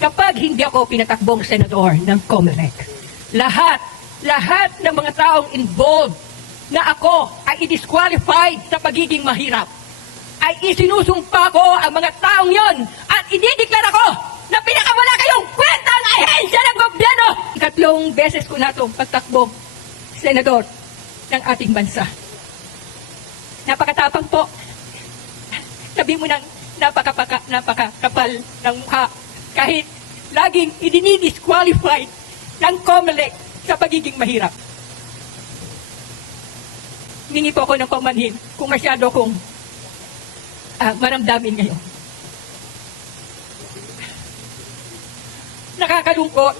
kapag hindi ako pinatakbong senador ng COMELEC. Lahat, lahat ng mga taong involved na ako ay i-disqualified sa pagiging mahirap ay isinusumpa ko ang mga taong yon at idideklara ko na pinakawala kayong kwenta ng ahensya ng gobyerno. Ikatlong beses ko na itong pagtakbo, senador ng ating bansa. Napakatapang po. Sabi mo ng napakapaka, napakakapal ng mukha. Kahit laging idinidisqualified ng COMELEC sa pagiging mahirap. Hingi po ako ng pamanhin kung masyado kong ah, maramdamin ngayon. Nakakalungkot.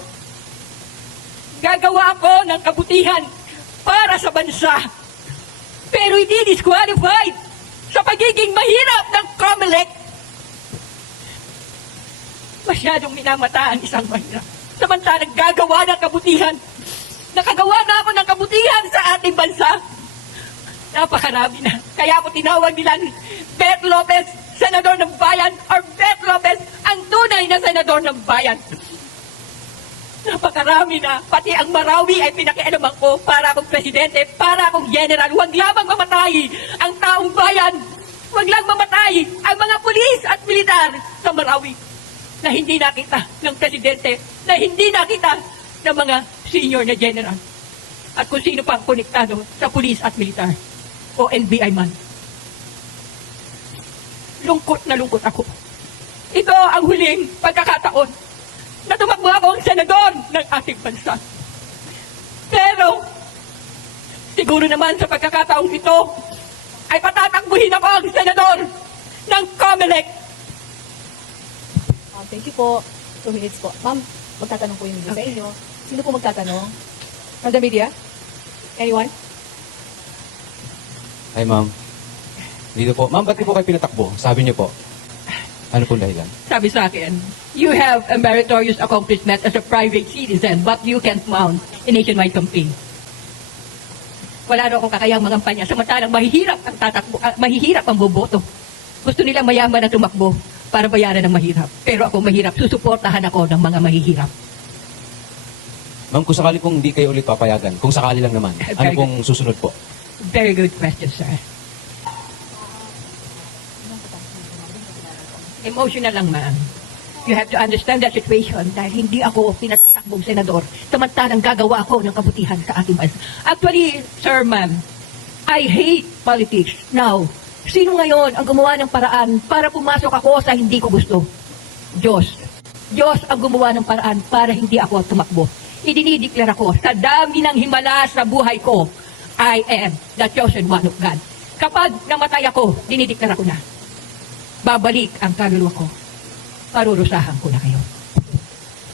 Gagawa ako ng kabutihan para sa bansa. Pero hindi disqualified sa pagiging mahirap ng COMELEC. Masyadong minamata ang isang mahirap. Samantalang gagawa ng kabutihan. Nakagawa na ako ng kabutihan sa ating bansa. Napakarami na. Kaya ako tinawag nila Beth Lopez, Senador ng Bayan, or Beth Lopez, ang tunay na Senador ng Bayan. Napakarami na. Pati ang Marawi ay pinakialaman ko para akong presidente, para akong general. Huwag lamang mamatay ang taong bayan. Huwag lang mamatay ang mga pulis at militar sa Marawi na hindi nakita ng presidente, na hindi nakita ng mga senior na general. At kung sino pang konektado sa pulis at militar o NBI man. Lungkot na lungkot ako. Ito ang huling pagkakataon na tumakbo ako ang senador ng ating bansa. Pero, siguro naman sa pagkakataong ito, ay patatakbuhin ako ang senador ng COMELEC. Thank you po. Two minutes po. Ma'am, magtatanong po yung media sa inyo. Sino po magtatanong? From the media? Anyone? Hi, ma'am. Dito po. Ma'am, ba't di po kayo pinatakbo? Sabi niyo po. Ano po dahilan? Sabi sa akin, you have a meritorious accomplishment as a private citizen, but you can't mount a nationwide campaign. Wala na akong kakayang mangampanya. Samantalang mahihirap ang tatakbo, ah, mahihirap ang boboto. Gusto nilang mayaman na tumakbo para bayaran ng mahirap. Pero ako mahirap, susuportahan ako ng mga mahihirap. Ma'am, kung sakali pong hindi kayo ulit papayagan, kung sakali lang naman, ano Very pong susunod po? Very good question, sir. Emotional lang, ma'am. You have to understand that situation dahil hindi ako pinatatakbong senador samantalang gagawa ako ng kabutihan sa ating bansa. Actually, sir, ma'am, I hate politics. Now, sino ngayon ang gumawa ng paraan para pumasok ako sa hindi ko gusto? Diyos. Diyos ang gumawa ng paraan para hindi ako tumakbo. Idinideklara ko sa dami ng himala sa buhay ko, I am the chosen one of God. Kapag namatay ako, dinideklara ko na. Babalik ang kaluluwa ko. Parurusahan ko na kayo.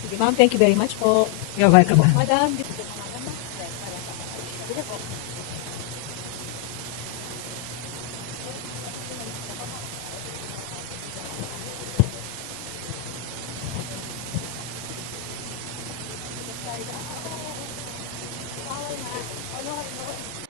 Sige, ma'am. Thank you very much po. You're welcome. ma'am. Madam, dito po, madam. Ano kayo?